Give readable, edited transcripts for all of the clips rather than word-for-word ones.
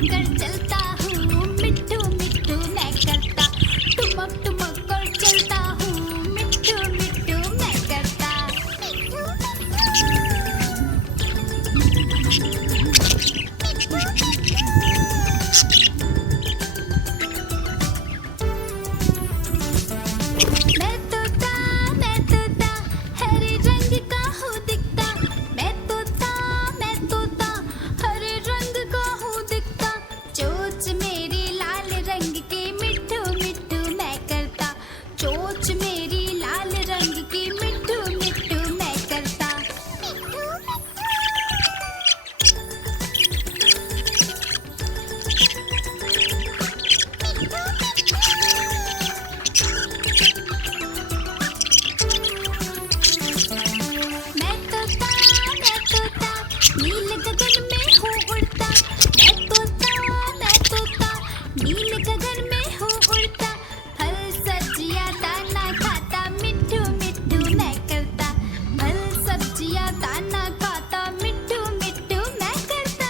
कर चलता हूँ, मिट्ठू मिट्ठू मैं करता। ठुमक ठुमक कर चलता हूँ, मिट्ठू मिट्ठू मैं करता। मैं तोता हरे रंग का हूँ दिखता। मैं तोता हरे रंग का हूँ दिखता। चोंच मेरी लाल रंग की, मिट्ठू मिट्ठू मैं करता। चोंच मेरी लाल रंग की, मिट्ठू मिट्ठू मैं करता। मैं तोता नील गगन में हूँ उड़ता। मैं तोता नील गगन में हूँ उड़ता। फल सब्जियाँ दाना खाता, मिट्ठू मिट्ठू मैं करता। फल सब्जियाँ दाना खाता, मिट्ठू मिट्ठू मैं करता।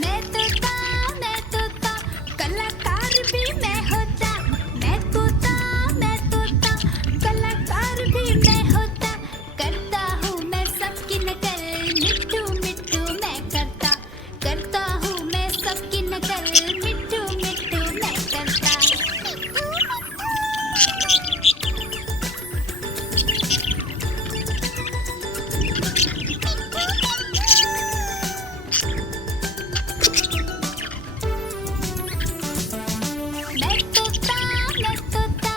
मैं तोता कलाकार भी मैं होता। मैं तोता कलाकार भी मैं होता। करता हूँ मैं सबकी नकल, मिट्ठू मिट्ठू मैं करता। करता हूँ मैं सबकी नकल, मिट्ठू मिट्ठू मैं करता। मैं तोता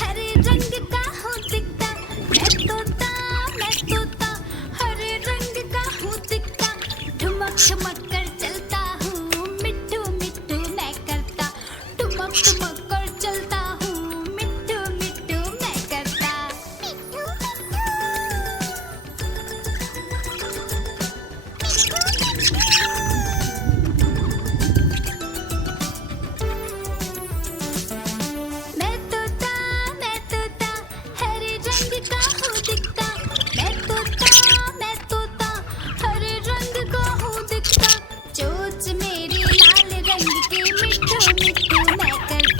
हरे रंग का हूँ दिखता। मैं तोता हरे रंग का हूँ दिखता। ठुमक ठुमक कर चलता हूँ, मिट्ठू मिट्ठू मैं करता। ठुमक ठुमक कर चलता हूँ, मिट्ठू मिट्ठू मैं करता। मैं तोता हरे रंग का हूँ दिखता। मैं तोता हरे रंग का हूँ दिखता। चोंच मेरी लाल रंग की, मिट्ठू मिट्ठू मैं करता।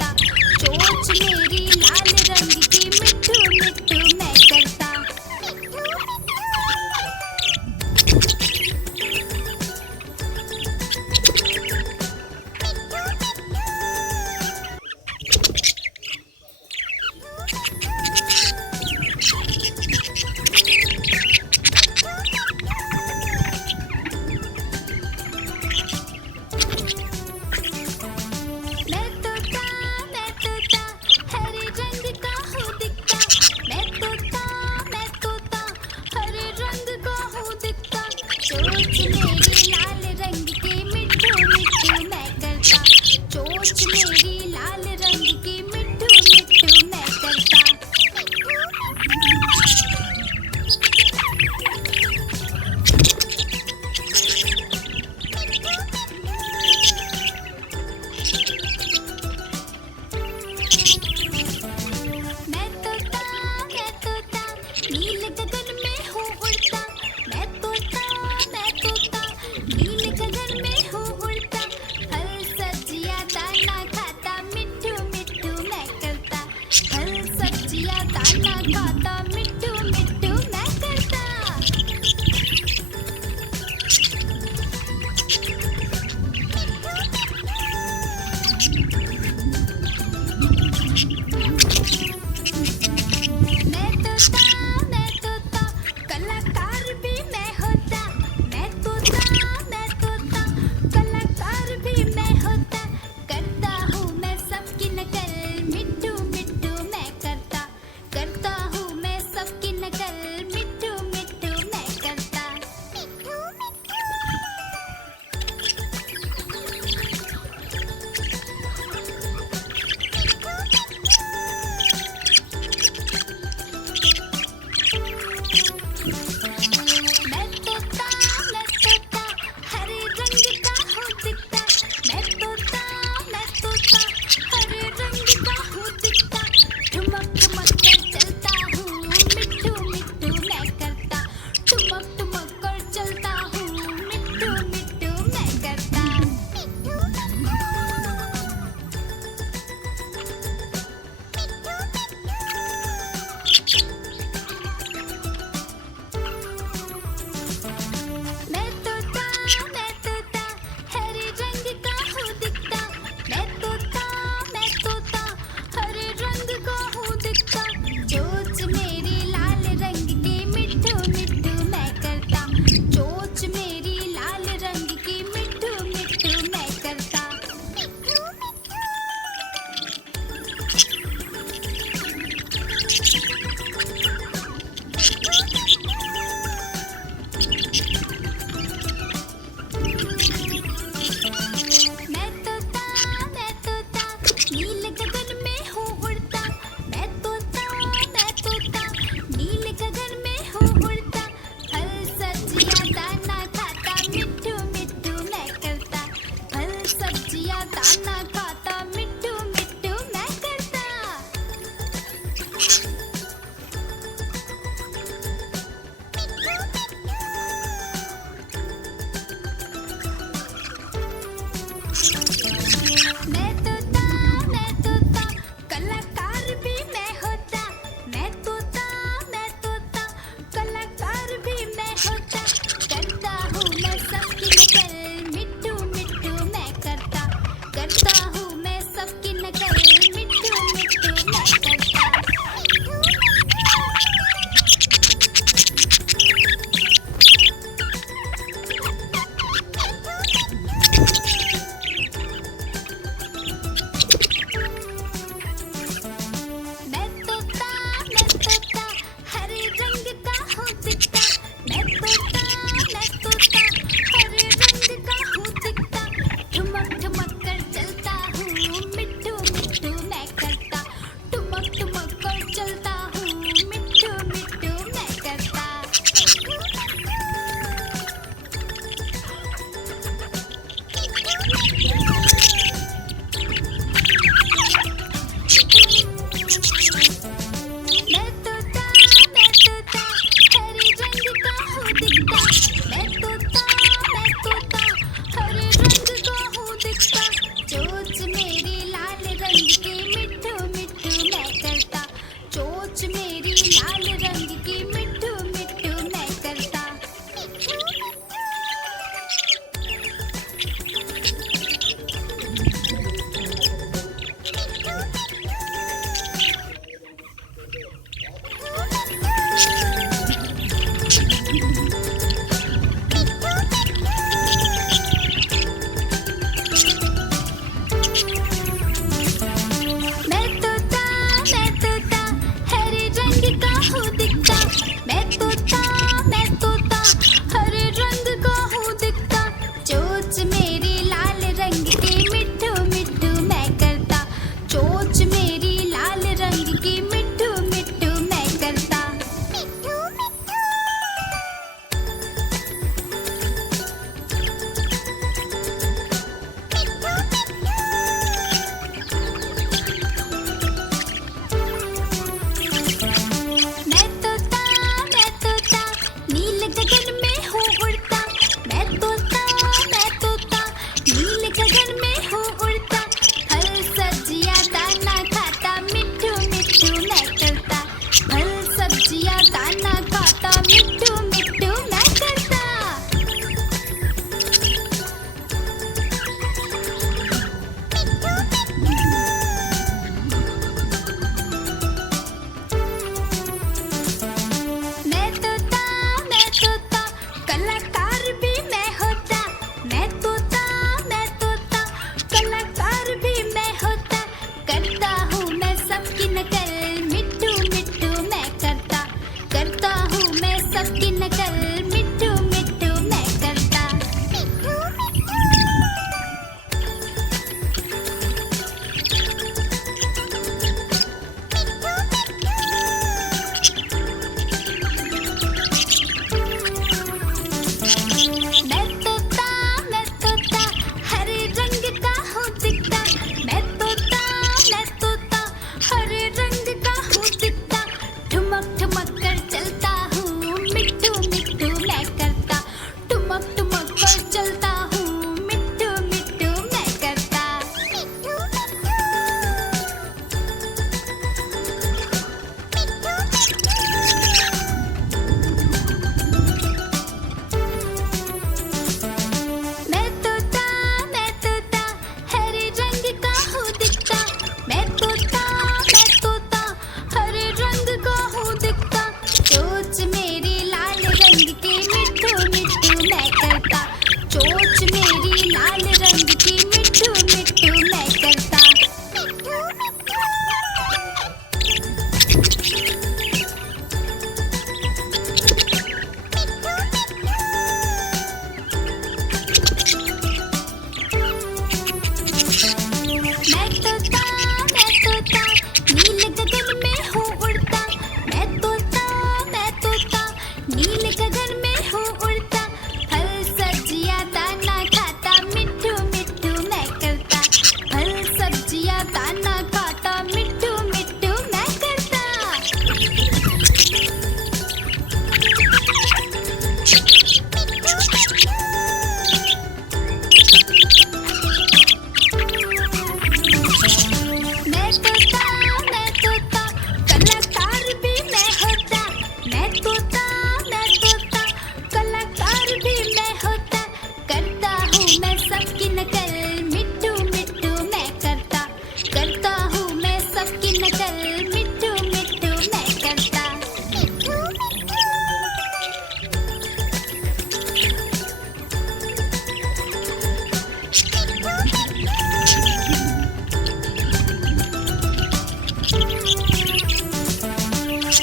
उसकी नकल मिट्टू मिट्टू मैं करता।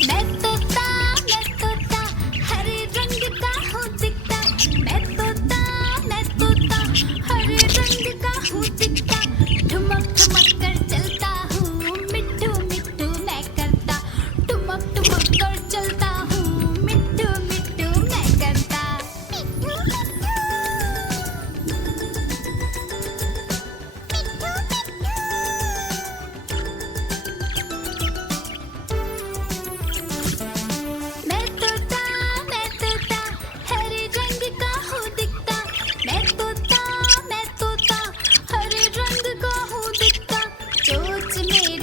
मैं तोता हरे रंग का हूँ दिखता। मैं तोता हरे रंग का हूँ दिखता। ठुमक ठुमक कर चलता हूँ मिट्टू मिट्टू मैं करता। ठुमक ठुमक कर चलता हूँ मिट्टू मिट्टू मैं करता। मैं तोता हरे रंग का हूँ दिखता। मैं तोता हरे रंग का हूँ दिखता। चोंच मेरी